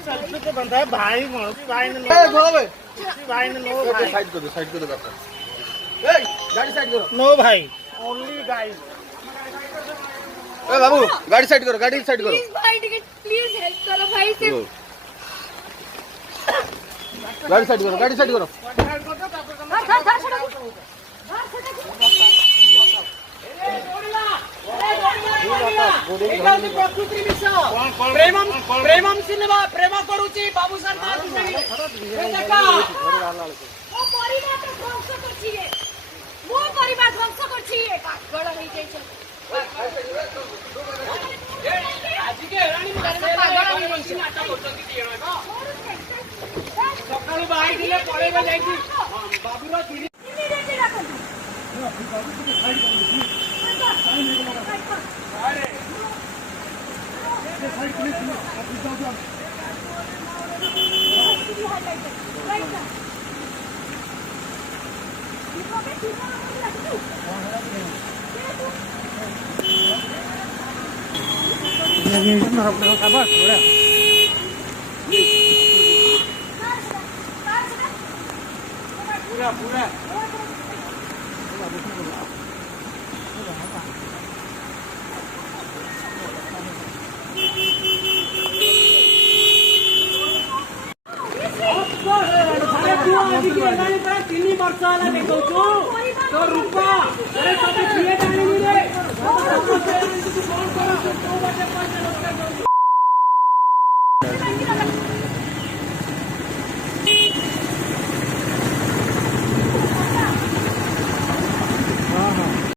selfie तो बनता है भाई भाई ने भाई ने नो भाई साइड कर दो गाड़ी साइड करो नो भाई ओनली गाइस ए बाबू गाड़ी साइड करो प्लीज भाई टिकट प्लीज हेल्प करो भाई से गाड़ी साइड करो प्रेमम सिनेमा प्रेम करूची बाबू सर ମୋ ପରିବାର ଧ୍ୱଂସ କରିଛି ପାଗଳ ହେଇଯାଇଛି ସକାଳୁ ବାହାରିଥିଲେ ପଳେଇବା ଯାଇକି ବାବୁର पूरा ତିନି ବର୍ଷ ହେଲା ଦେଖଉଛୁ ତୋ ରୂପ